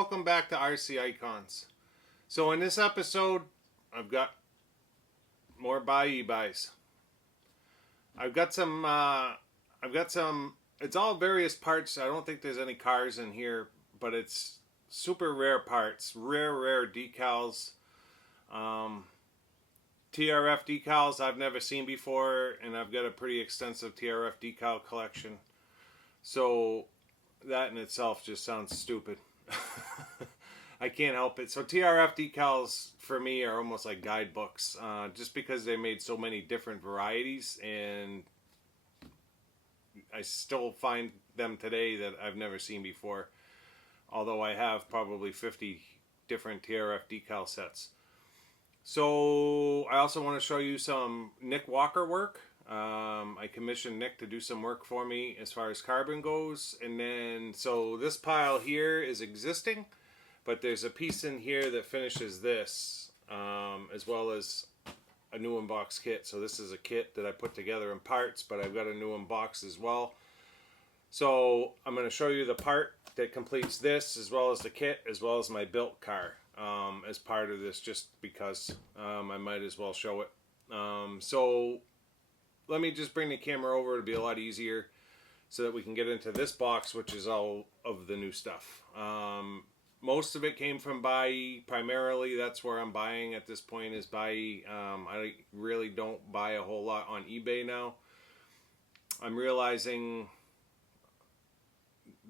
welcome back to RC Icons. So in this episode, I've got more Buyee buys. I've got some, it's all various parts. I don't think there's any cars in here, but it's super rare parts, rare decals. TRF decals I've never seen before, and I've got a pretty extensive TRF decal collection. So that in itself just sounds stupid. I can't help it. So TRF decals for me are almost like guidebooks, just because they made so many different varieties, and I still find them today that I've never seen before. Although I have probably 50 different TRF decal sets. So I also want to show you some Nick Walker work. I commissioned Nick to do some work for me as far as carbon goes. And then, so this pile here is existing, but there's a piece in here that finishes this, as well as a new in-box kit. So this is a kit that I put together in parts, but I've got a new in-box as well. So I'm going to show you the part that completes this, as well as the kit, as well as my built car, as part of this, just because I might as well show it. So let me just bring the camera over. It'll be a lot easier so that we can get into this box, which is all of the new stuff. Most of it came from Buyee. Primarily, that's where I'm buying at this point, is Buyee. I really don't buy a whole lot on eBay now. I'm realizing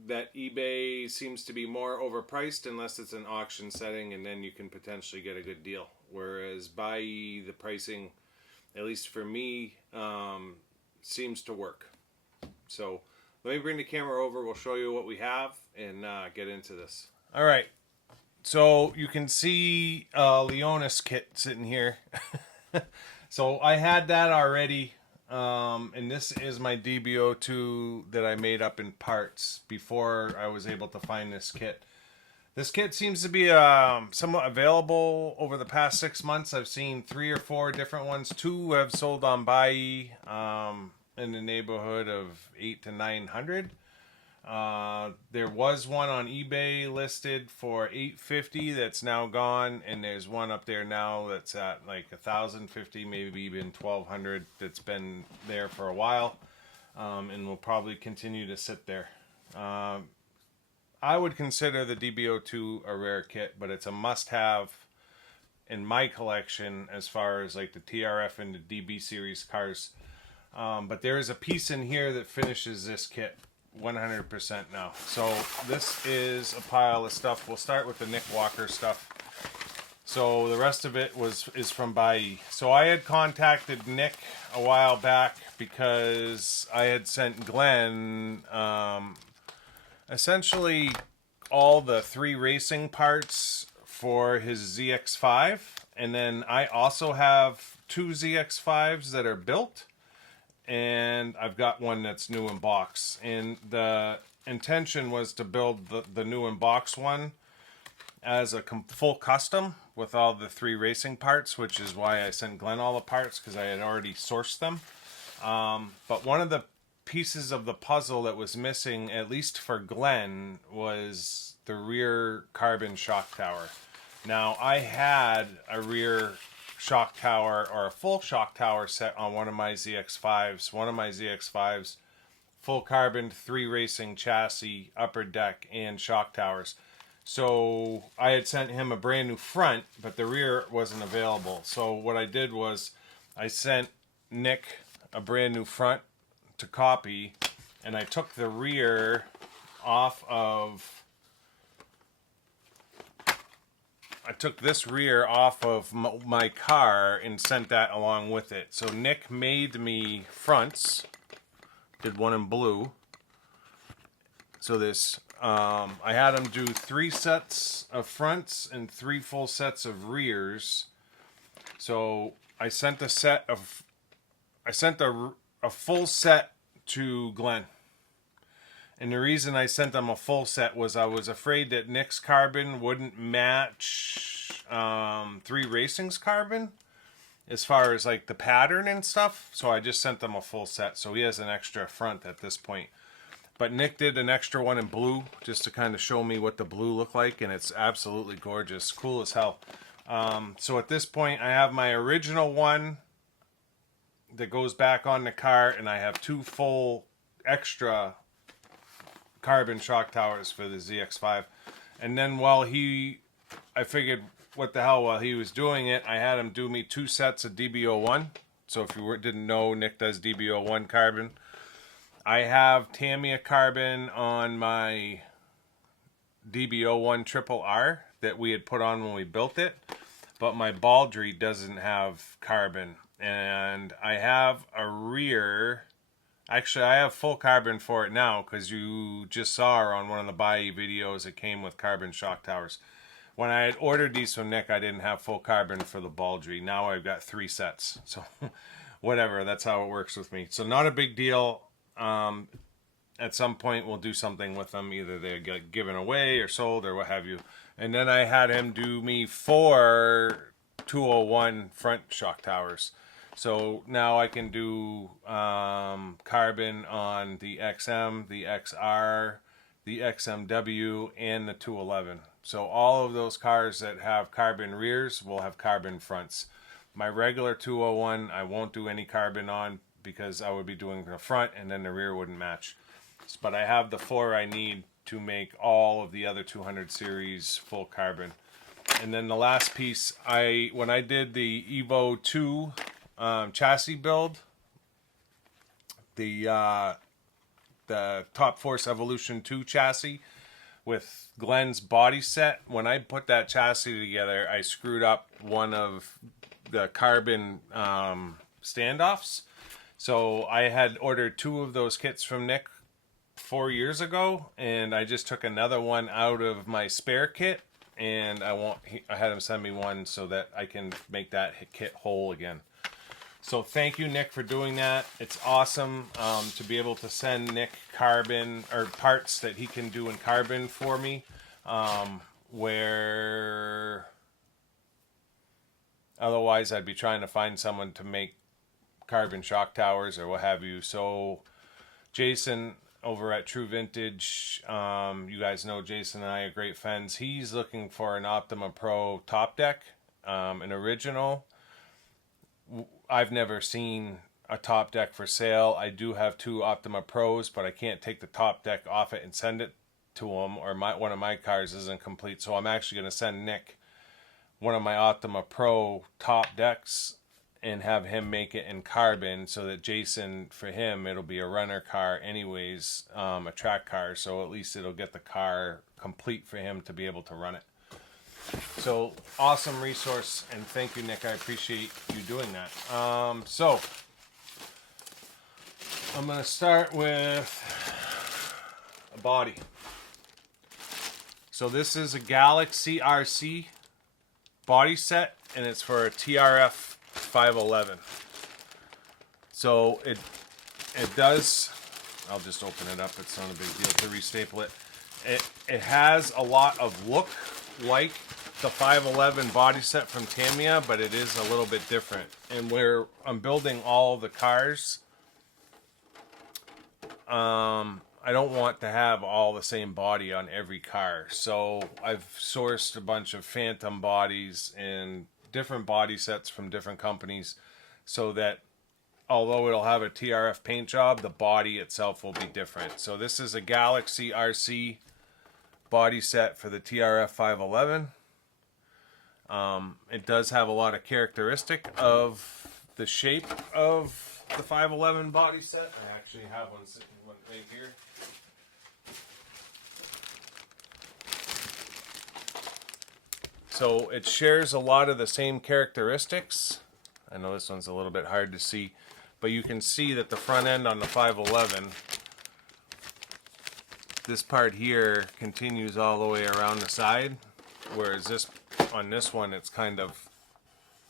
that eBay seems to be more overpriced unless it's an auction setting, and then you can potentially get a good deal. Whereas Buyee, the pricing, at least for me, seems to work. So let me bring the camera over. We'll show you what we have and get into this. All right. So you can see Leonis kit sitting here. So I had that already. And this is my DB02 that I made up in parts before I was able to find this kit. This kit seems to be somewhat available over the past 6 months. I've seen 3 or 4 different ones. 2 have sold on Buyee, in the neighborhood of 800 to 900. There was one on eBay listed for $850 that's now gone, and there's one up there now that's at like $1,050, maybe even $1,200, that's been there for a while, and will probably continue to sit there. I would consider the DB02 a rare kit, but it's a must-have in my collection as far as like the TRF and the DB series cars. But there is a piece in here that finishes this kit 100% now. So this is a pile of stuff. We'll start with the Nick Walker stuff. So the rest of it is from Buyee. So I had contacted Nick a while back because I had sent Glenn essentially all the 3 racing parts for his ZX5, and then I also have 2 ZX5s that are built, and I've got one that's new in box. And the intention was to build the new in box one as a full custom with all the 3 racing parts, which is why I sent Glenn all the parts, because I had already sourced them. But one of the pieces of the puzzle that was missing, at least for Glenn, was the rear carbon shock tower. Now, I had a rear shock tower, or a full shock tower set on one of my ZX5s. One of my ZX5s, full carbon 3 racing chassis, upper deck, and shock towers. So I had sent him a brand new front, but the rear wasn't available. So what I did was I sent Nick a brand new front to copy, and I took the rear off of, I took this rear off of my car and sent that along with it. So Nick made me fronts, did one in blue. So this, I had him do 3 sets of fronts and 3 full sets of rears. So I sent a full set to Glenn. And the reason I sent them a full set was I was afraid that Nick's carbon wouldn't match 3 Racing's carbon as far as like the pattern and stuff. So I just sent them a full set. So he has an extra front at this point. But Nick did an extra one in blue just to kind of show me what the blue looked like, and it's absolutely gorgeous. Cool as hell. So at this point, I have my original one that goes back on the car, and I have 2 full extra carbon shock towers for the ZX5. And then I figured, what the hell, while he was doing it, I had him do me 2 sets of DB01. So if you didn't know, Nick does DB01 carbon. I have Tamiya carbon on my DB01 Triple R that we had put on when we built it, but my Baldry doesn't have carbon. And I have a rear, actually I have full carbon for it now, because you just saw her on one of the Buyee videos. It came with carbon shock towers. When I had ordered these from Nick, I didn't have full carbon for the Baldry. Now I've got 3 sets, so whatever, that's how it works with me. So not a big deal. At some point we'll do something with them. Either they get given away or sold or what have you. And then I had him do me 4 201 front shock towers. So now I can do carbon on the XM, the XR, the XMW, and the 211. So all of those cars that have carbon rears will have carbon fronts. My regular 201 I won't do any carbon on, because I would be doing the front and then the rear wouldn't match. But I have the 4 I need to make all of the other 200 series full carbon. And then the last piece, when I did the Evo 2 chassis build, the Top Force Evolution 2 chassis with Glenn's body set, when I put that chassis together, I screwed up one of the carbon standoffs. So I had ordered 2 of those kits from Nick 4 years ago, and I just took another one out of my spare kit, and I had him send me one so that I can make that kit whole again. So thank you, Nick, for doing that. It's awesome to be able to send Nick carbon or parts that he can do in carbon for me, where otherwise I'd be trying to find someone to make carbon shock towers or what have you. So Jason over at True Vintage, you guys know Jason and I are great friends. He's looking for an Optima Pro top deck, an original. I've never seen a top deck for sale. I do have 2 Optima Pros, but I can't take the top deck off it and send it to him, or one of my cars isn't complete. So I'm actually going to send Nick one of my Optima Pro top decks and have him make it in carbon, so that Jason, for him, it'll be a runner car anyways, a track car, so at least it'll get the car complete for him to be able to run it. So awesome resource, and thank you, Nick. I appreciate you doing that. So I'm going to start with a body. So this is a Galaxy RC body set, and it's for a TRF 511. So it does, I'll just open it up, it's not a big deal to restaple it. It has a lot of look like the 511 body set from Tamiya, but it is a little bit different. And where I'm building all the cars, I don't want to have all the same body on every car. So I've sourced a bunch of phantom bodies and different body sets from different companies, so that although it'll have a TRF paint job, the body itself will be different. So this is a Galaxy RC body set for the TRF 511. It does have a lot of characteristic of the shape of the 511 body set. I actually have one sitting right here. So it shares a lot of the same characteristics. I know this one's a little bit hard to see, but you can see that the front end on the 511, this part here continues all the way around the side, whereas on this one it's kind of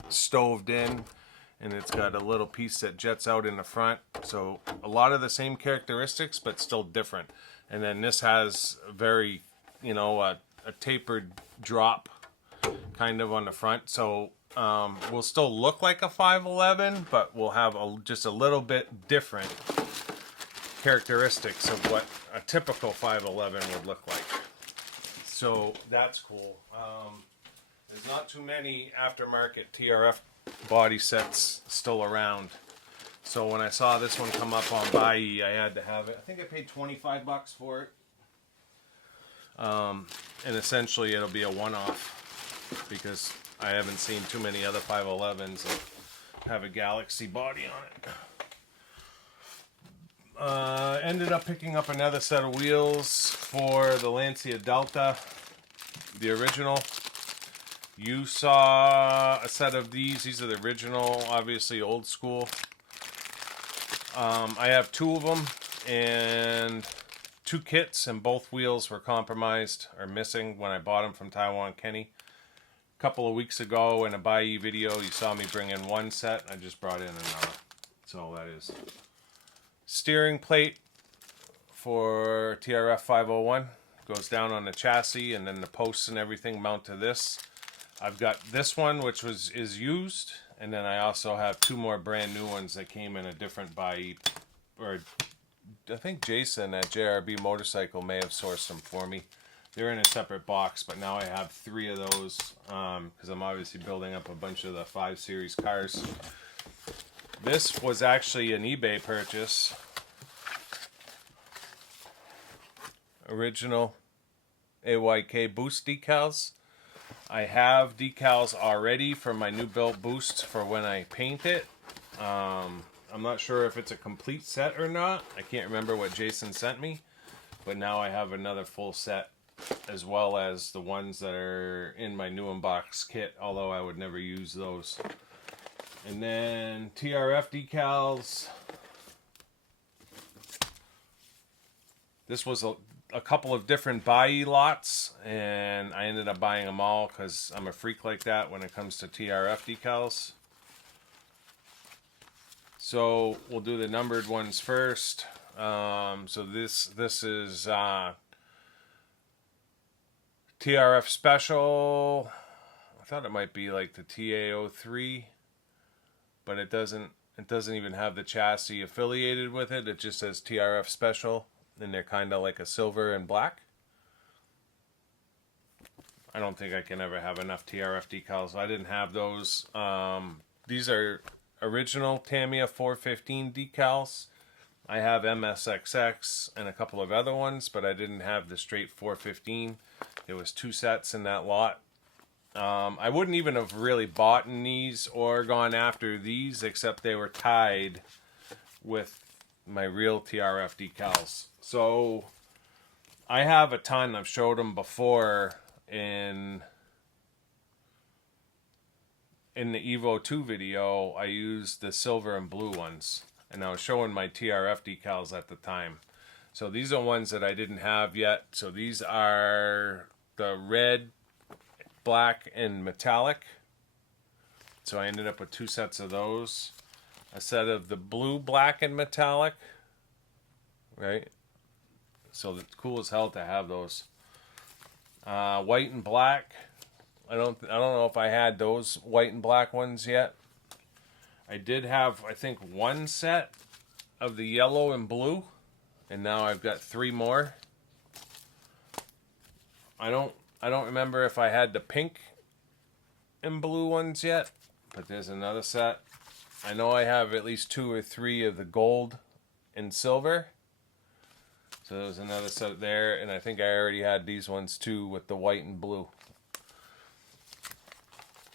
stoved in, and it's got a little piece that jets out in the front. So a lot of the same characteristics, but still different. And then this has a very, a tapered drop kind of on the front. So will still look like a 511, but we'll have just a little bit different characteristics of what a typical 511 would look like. So that's cool. There's not too many aftermarket TRF body sets still around. So when I saw this one come up on Buyee, I had to have it. I think I paid $25 for it. And essentially it'll be a one-off because I haven't seen too many other 511s that have a Galaxy body on it. Ended up picking up another set of wheels for the Lancia Delta, the original. You saw a set of these. These are the original, obviously old school. I have two of them and two kits, and both wheels were compromised or missing when I bought them from Taiwan Kenny. A couple of weeks ago in a Buyee video, you saw me bring in one set. I just brought in another. That's all that is. Steering plate for TRF 501 goes down on the chassis, and then the posts and everything mount to this. I've got this one, which is used, and then I also have two more brand new ones that came in a different Buyee, or I think Jason at JRB Motorcycle may have sourced them for me. They're in a separate box, but now I have three of those because I'm obviously building up a bunch of the 5 Series cars. This was actually an eBay purchase. Original AYK boost decals. I have decals already for my new built boost for when I paint it. I'm not sure if it's a complete set or not. I can't remember what Jason sent me. But now I have another full set, as well as the ones that are in my new unbox kit, although I would never use those. And then TRF decals. This was a couple of different Buyee lots, and I ended up buying them all because I'm a freak like that when it comes to TRF decals. So we'll do the numbered ones first. So this is TRF Special. I thought it might be like the TA03, but it doesn't even have the chassis affiliated with it. It just says TRF Special, and they're kind of like a silver and black. I don't think I can ever have enough TRF decals. I didn't have those. These are original Tamiya 415 decals. I have MSXX and a couple of other ones, but I didn't have the straight 415. There was two sets in that lot. I wouldn't even have really bought these or gone after these, except they were tied with my real TRF decals. So I have a ton. I've showed them before in the Evo 2 video. I used the silver and blue ones, and I was showing my TRF decals at the time. So these are ones that I didn't have yet. So these are the red, black, and metallic. So I ended up with two sets of those. A set of the blue, black, and metallic. Right? So it's cool as hell to have those. White and black. I don't know if I had those white and black ones yet. I did have, I think, one set of the yellow and blue, and now I've got three more. I don't remember if I had the pink and blue ones yet, but there's another set. I know I have at least 2 or 3 of the gold and silver. So there's another set there, and I think I already had these ones too with the white and blue.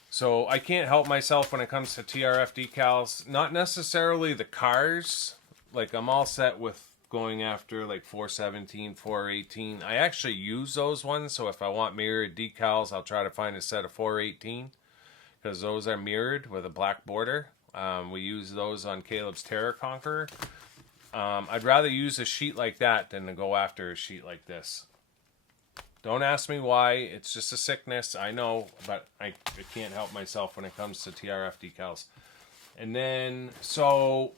So I can't help myself when it comes to TRF decals. Not necessarily the cars. Like, I'm all set with going after like 417, 418. I actually use those ones, so if I want mirrored decals, I'll try to find a set of 418, because those are mirrored with a black border. We use those on Caleb's Terror Conqueror. I'd rather use a sheet like that than to go after a sheet like this. Don't ask me why. It's just a sickness. I know, but I can't help myself when it comes to TRF decals. And then, so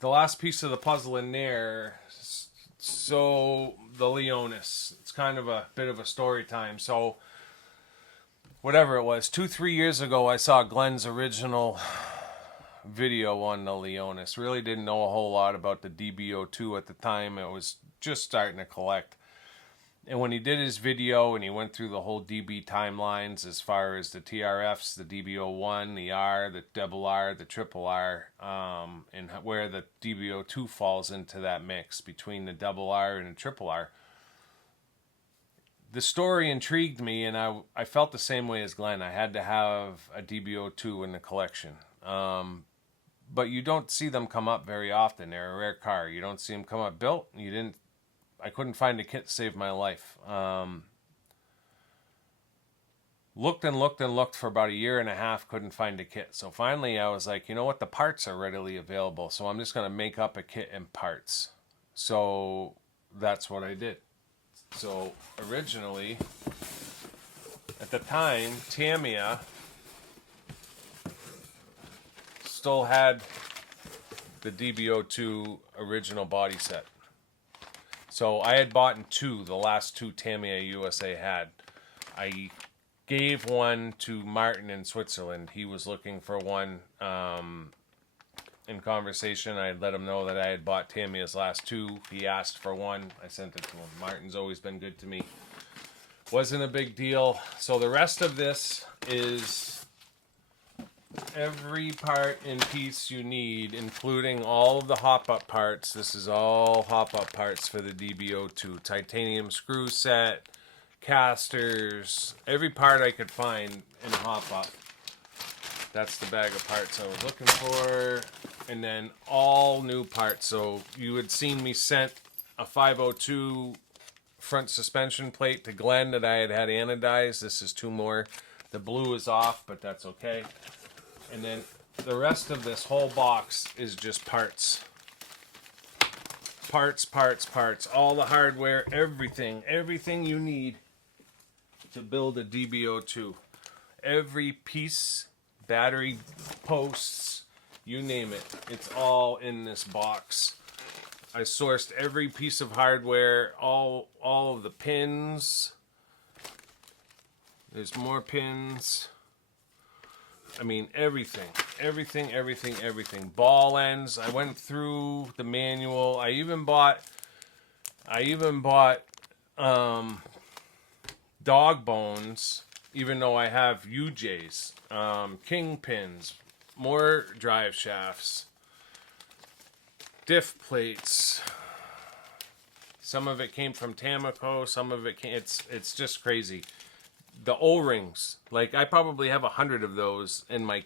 the last piece of the puzzle in there, so the Leonis. It's kind of a bit of a story time. So whatever it was, 2-3 years ago, I saw Glenn's original video on the Leonis. Really didn't know a whole lot about the DB02 at the time. It was just starting to collect. And when he did his video and he went through the whole DB timelines as far as the TRFs, the DB01, the R, the double R, the triple R, and where the DB02 falls into that mix between the double R and the triple R, the story intrigued me, and I felt the same way as Glenn. I had to have a DB02 in the collection. But you don't see them come up very often. They're a rare car. You don't see them come up built. I couldn't find a kit to save my life. Looked and looked and looked for about a year and a half, couldn't find a kit. So finally I was like, you know what, the parts are readily available, so I'm just going to make up a kit and parts. So that's what I did. So originally, at the time, Tamiya still had the DB02 original body set. So I had bought the last two Tamiya USA had. I gave one to Martin in Switzerland. He was looking for one. In conversation, I had let him know that I had bought Tamiya's last two. He asked for one. I sent it to him. Martin's always been good to me. Wasn't a big deal. So the rest of this is every part and piece you need, including all of the hop-up parts. This is all hop-up parts for the DB02. Titanium screw set, casters, every part I could find in hop-up. That's the bag of parts I was looking for. And then all new parts. So you had seen me sent a 502 front suspension plate to Glenn that I had anodized. This is two more. The blue is off, but that's okay. And then the rest of this whole box is just parts. Parts. All the hardware, everything you need to build a DB02. Every piece, battery posts, you name it. It's all in this box. I sourced every piece of hardware, all of the pins. There's more pins. I mean, everything. Ball ends. I went through the manual. I even bought dog bones, even though I have UJs, king pins, more drive shafts, diff plates. Some of it came from Tamco, some of it came, it's just crazy. The O-rings, like I probably have 100 of those in my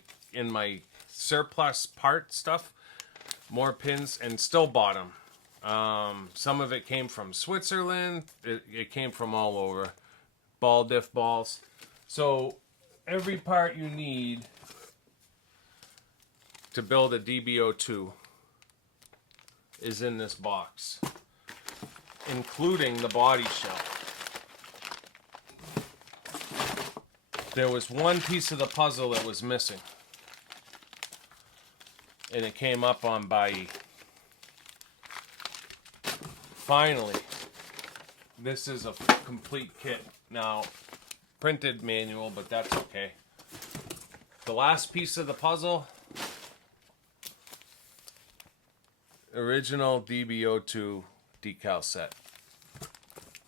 surplus part stuff. More pins, and still bought them. Some of it came from Switzerland. It came from all over. Ball diff balls. So every part you need to build a DB02 is in this box, including the body shell. There was one piece of the puzzle that was missing, and it came up on Buyee. Finally, this is a complete kit. Now, printed manual, but that's okay. The last piece of the puzzle, original DB02 decal set.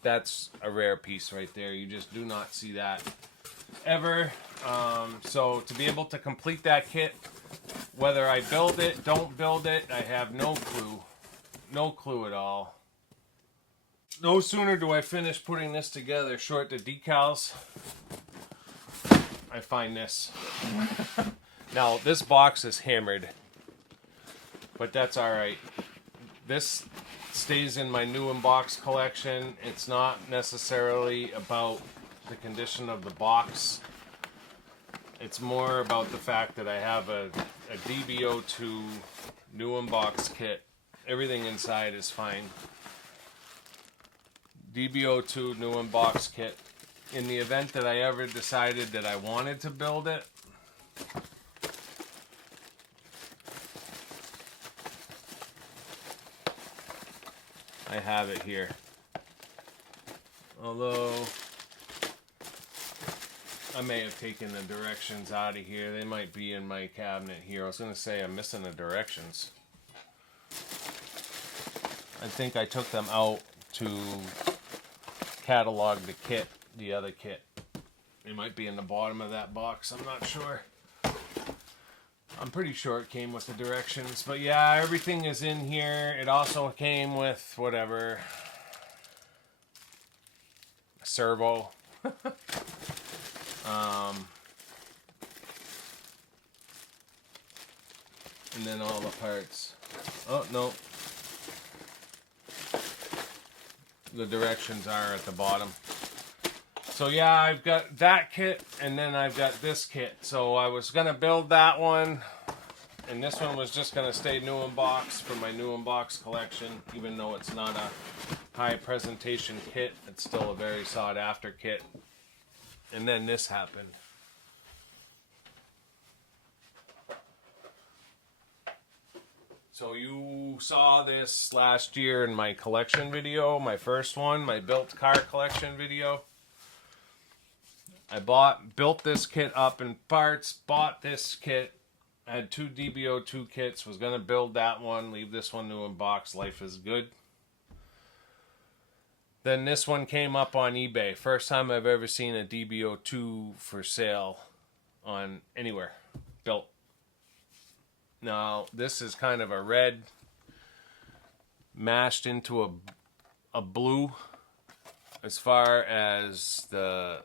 That's a rare piece right there. You just do not see that ever. So to be able to complete that kit, whether I build it, don't build it, I have no clue. No clue at all. No sooner do I finish putting this together, short the decals, I find this. Now, this box is hammered, but that's alright. This stays in my new in-box collection. It's not necessarily about the condition of the box. It's more about the fact that I have a DB02 new in-box kit. Everything inside is fine. DB02 new in-box kit. In the event that I ever decided that I wanted to build it, I have it here. Although I may have taken the directions out of here. They might be in my cabinet here. I was going to say I'm missing the directions. I think I took them out to catalog the kit, the other kit. It might be in the bottom of that box. I'm not sure. I'm pretty sure it came with the directions. But yeah, everything is in here. It also came with whatever. A servo. And then all the parts. Oh, no. The directions are at the bottom. So yeah, I've got that kit, and then I've got this kit. So I was going to build that one, and this one was just going to stay new in box for my new in box collection. Even though it's not a high presentation kit, it's still a very sought after kit. And then this happened. So you saw this last year in my collection video, my first one, my built car collection video. I built this kit up in parts, bought this kit, had 2 DB02 kits, was going to build that one, leave this one new in box, life is good. Then this one came up on eBay. First time I've ever seen a DB02 for sale on anywhere, built. Now, this is kind of a red mashed into a blue as far as the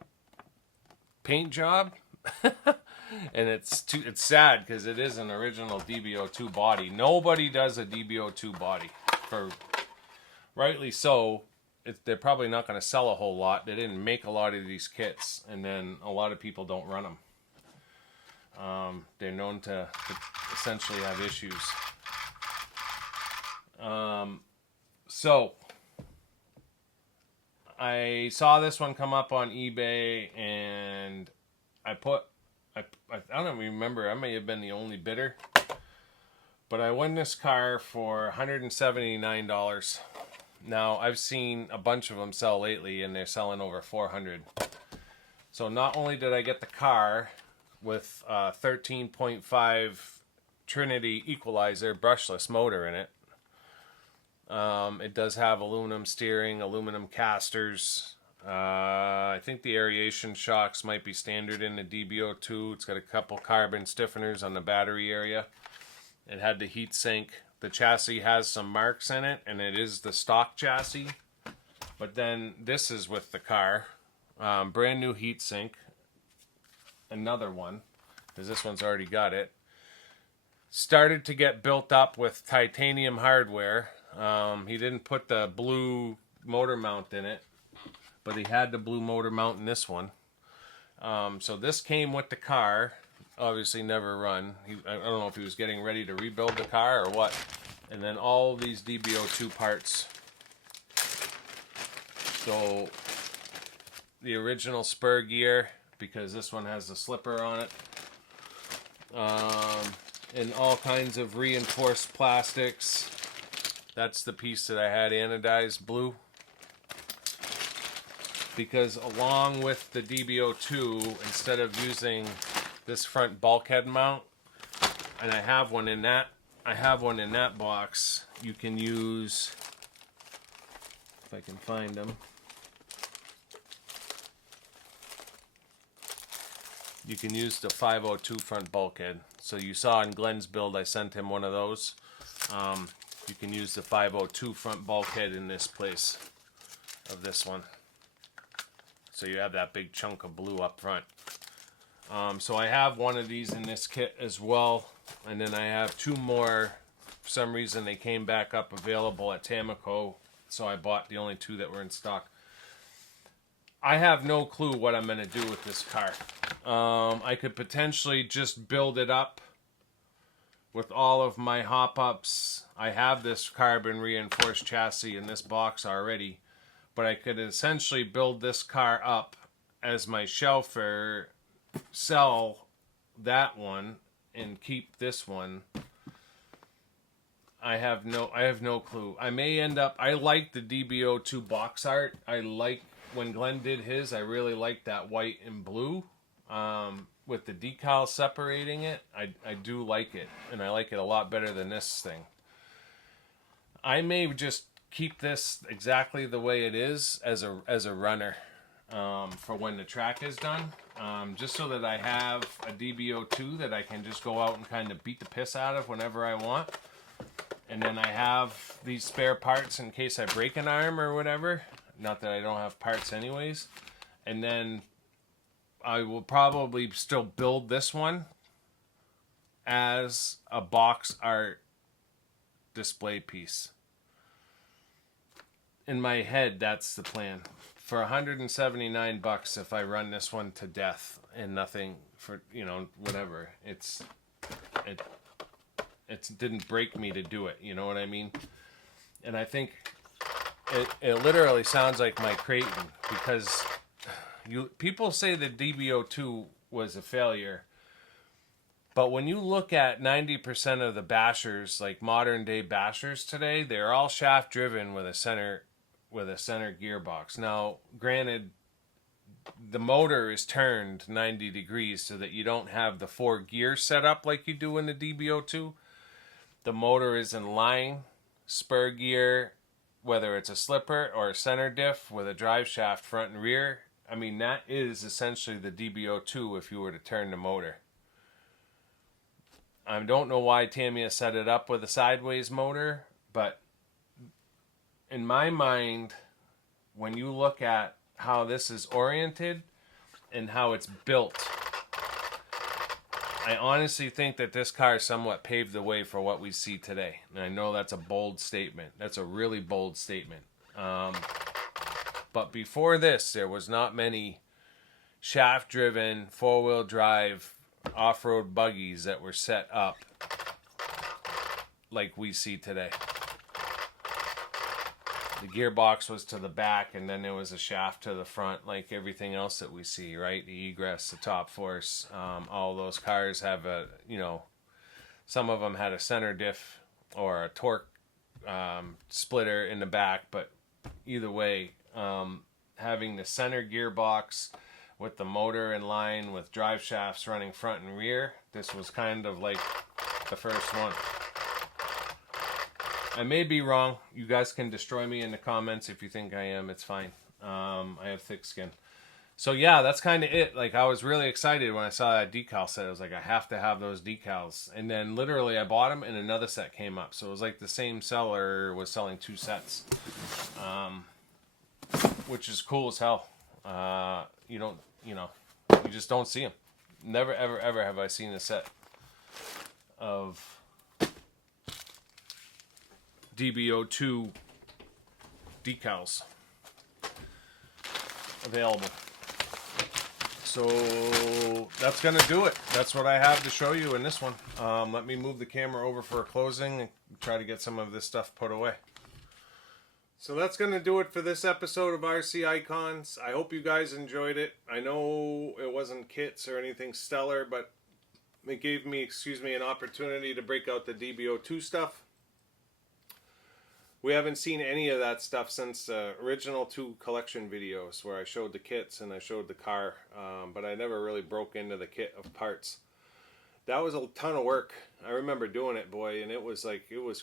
paint job. And it's sad because it is an original DB02 body. Nobody does a DB02 body. For rightly so. They're probably not going to sell a whole lot. They didn't make a lot of these kits, and then a lot of people don't run them. They're known to essentially have issues. So I saw this one come up on eBay, and I don't even remember. I may have been the only bidder, but I won this car for $179. Now I've seen a bunch of them sell lately, and they're selling over $400. So not only did I get the car with a 13.5 Trinity equalizer brushless motor in it. It does have aluminum steering, aluminum casters. I think the aeration shocks might be standard in the DB02. It's got a couple carbon stiffeners on the battery area. It had the heat sink. The chassis has some marks in it, and it is the stock chassis. But then this is with the car. Brand new heat sink. Another one, because this one's already got it. Started to get built up with titanium hardware. He didn't put the blue motor mount in it, but he had the blue motor mount in this one. So this came with the car. Obviously never run. I don't know if he was getting ready to rebuild the car or what. And then all these DB02 parts. So the original spur gear, because this one has a slipper on it. And all kinds of reinforced plastics. That's the piece that I had anodized blue. Because along with the DB02, instead of using this front bulkhead mount, and I have one in that box, you can use, if I can find them, you can use the 502 front bulkhead. So you saw in Glenn's build, I sent him one of those. You can use the 502 front bulkhead in this place of this one. So you have that big chunk of blue up front. So I have one of these in this kit as well. And then I have 2 more. For some reason they came back up available at Tamco. So I bought the only 2 that were in stock. I have no clue what I'm going to do with this car. I could potentially just build it up with all of my hop-ups. I have this carbon reinforced chassis in this box already. But I could essentially build this car up as my shelfer, sell that one, and keep this one. I have no clue. I may end up, I like the DB02 box art. I like, when Glenn did his, I really liked that white and blue. With the decal separating it, I do like it, and I like it a lot better than this thing. I may just keep this exactly the way it is as a runner, for when the track is done, just so that I have a DB02 that I can just go out and kind of beat the piss out of whenever I want. And then I have these spare parts in case I break an arm or whatever. Not that I don't have parts anyways. And then I will probably still build this one as a box art display piece. In my head, that's the plan. For $179, if I run this one to death and nothing for, whatever, it didn't break me to do it. You know what I mean? And I think it literally sounds like my Creighton, because people say the DB02 was a failure, but when you look at 90% of the bashers, like modern day bashers today, they're all shaft driven with a center gearbox. Now, granted, the motor is turned 90 degrees so that you don't have the 4 gears set up like you do in the DB02. The motor is in line, spur gear, whether it's a slipper or a center diff with a drive shaft front and rear. I mean, that is essentially the DB02 if you were to turn the motor. I don't know why Tamiya set it up with a sideways motor, but in my mind, when you look at how this is oriented and how it's built, I honestly think that this car somewhat paved the way for what we see today. And I know that's a bold statement. That's a really bold statement. But before this, there was not many shaft-driven, four-wheel drive, off-road buggies that were set up like we see today. The gearbox was to the back, and then there was a shaft to the front, like everything else that we see, right? The egress, the top force, all those cars have some of them had a center diff or a torque splitter in the back, but either way, having the center gearbox with the motor in line with drive shafts running front and rear, this was kind of like the first one. I may be wrong. You guys can destroy me in the comments if you think I am. It's fine. I have thick skin. So yeah, that's kind of it. Like, I was really excited when I saw that decal set. I was like, I have to have those decals. And then literally I bought them and another set came up. So it was like the same seller was selling 2 sets, which is cool as hell. You just don't see them. Never, ever, ever have I seen a set of DB02 decals available. So that's gonna do it. That's what I have to show you in this one. Let me move the camera over for a closing and try to get some of this stuff put away. So that's gonna do it for this episode of RC Icons. I hope you guys enjoyed it. I know it wasn't kits or anything stellar, but it gave me, an opportunity to break out the DB02 stuff. We haven't seen any of that stuff since the original 2 collection videos where I showed the kits and I showed the car, but I never really broke into the kit of parts. That was a ton of work. I remember doing it, boy, and it was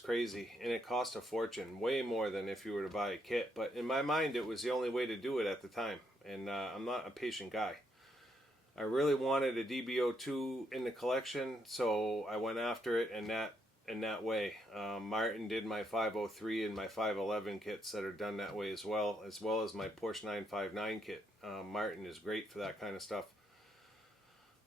crazy, and it cost a fortune, way more than if you were to buy a kit, but in my mind it was the only way to do it at the time, and I'm not a patient guy. I really wanted a DB02 in the collection, so I went after it in that way. Martin did my 503 and my 511 kits that are done that way as well as my Porsche 959 kit. Martin is great for that kind of stuff.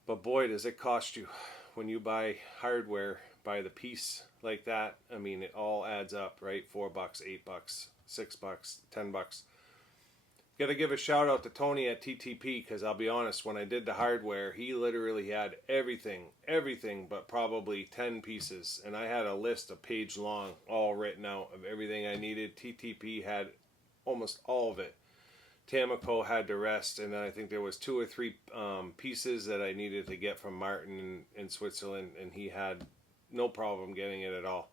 But boy, does it cost you when you buy hardware by the piece like that. I mean, it all adds up, right? $4, $8, $6, $10. Got to give a shout out to Tony at TTP, because I'll be honest, when I did the hardware, he literally had everything but probably 10 pieces. And I had a list a page long, all written out of everything I needed. TTP had almost all of it. Tamico had the rest, and then I think there was 2 or 3 pieces that I needed to get from Martin in Switzerland, and he had no problem getting it at all.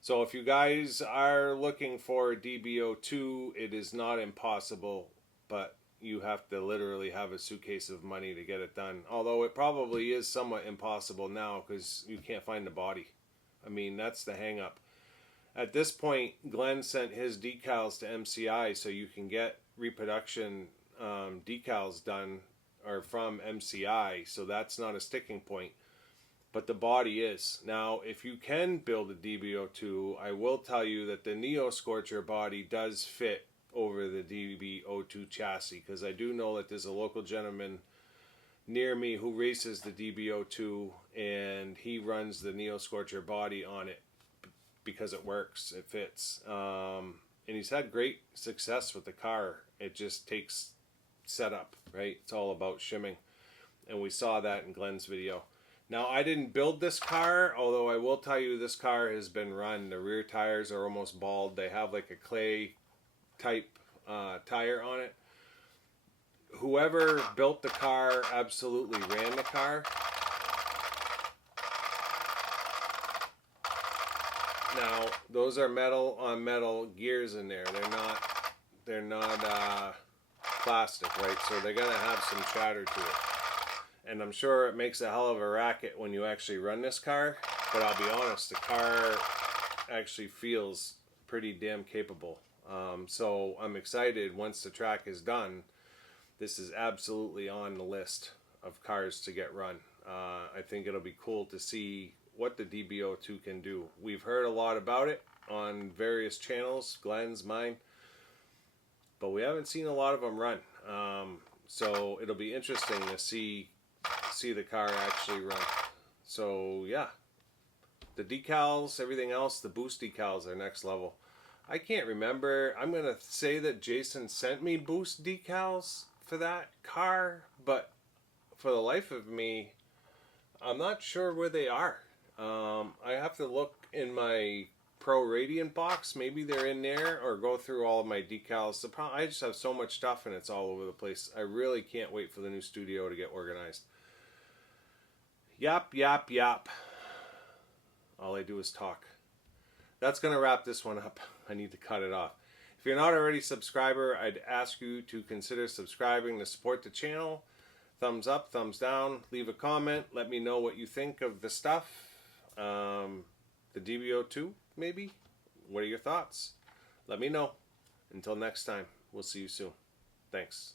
So if you guys are looking for a DB02, it is not impossible, but you have to literally have a suitcase of money to get it done. Although it probably is somewhat impossible now because you can't find the body. I mean, that's the hang up. At this point, Glenn sent his decals to MCI so you can get reproduction decals done or from MCI, so that's not a sticking point. But the body is. Now, if you can build a DB02, I will tell you that the Neo Scorcher body does fit over the DB02 chassis, because I do know that there's a local gentleman near me who races the DB02, and he runs the Neo Scorcher body on it because it works, it fits. And he's had great success with the car. It just takes setup, right? It's all about shimming. And we saw that in Glenn's video. Now, I didn't build this car, although I will tell you this car has been run. The rear tires are almost bald. They have like a clay type tire on it. Whoever built the car absolutely ran the car. Now, those are metal on metal gears in there. They're not plastic, right? So they're gonna have some chatter to it. And I'm sure it makes a hell of a racket when you actually run this car, but I'll be honest, the car actually feels pretty damn capable. So I'm excited once the track is done. This is absolutely on the list of cars to get run. I think it'll be cool to see what the DB02 can do. We've heard a lot about it on various channels, Glenn's, mine, but we haven't seen a lot of them run. So it'll be interesting to see the car actually run. So yeah, the decals, everything else, the boost decals are next level. I can't remember. I'm gonna say that Jason sent me boost decals for that car, but for the life of me, I'm not sure where they are. I have to look in my Pro Radiant box. Maybe they're in there, or go through all of my decals. I just have so much stuff and it's all over the place. I really can't wait for the new studio to get organized. Yap, yap, yap. All I do is talk. That's going to wrap this one up. I need to cut it off. If you're not already a subscriber, I'd ask you to consider subscribing to support the channel. Thumbs up, thumbs down, leave a comment. Let me know what you think of the stuff. The DB02, maybe? What are your thoughts? Let me know. Until next time, we'll see you soon. Thanks.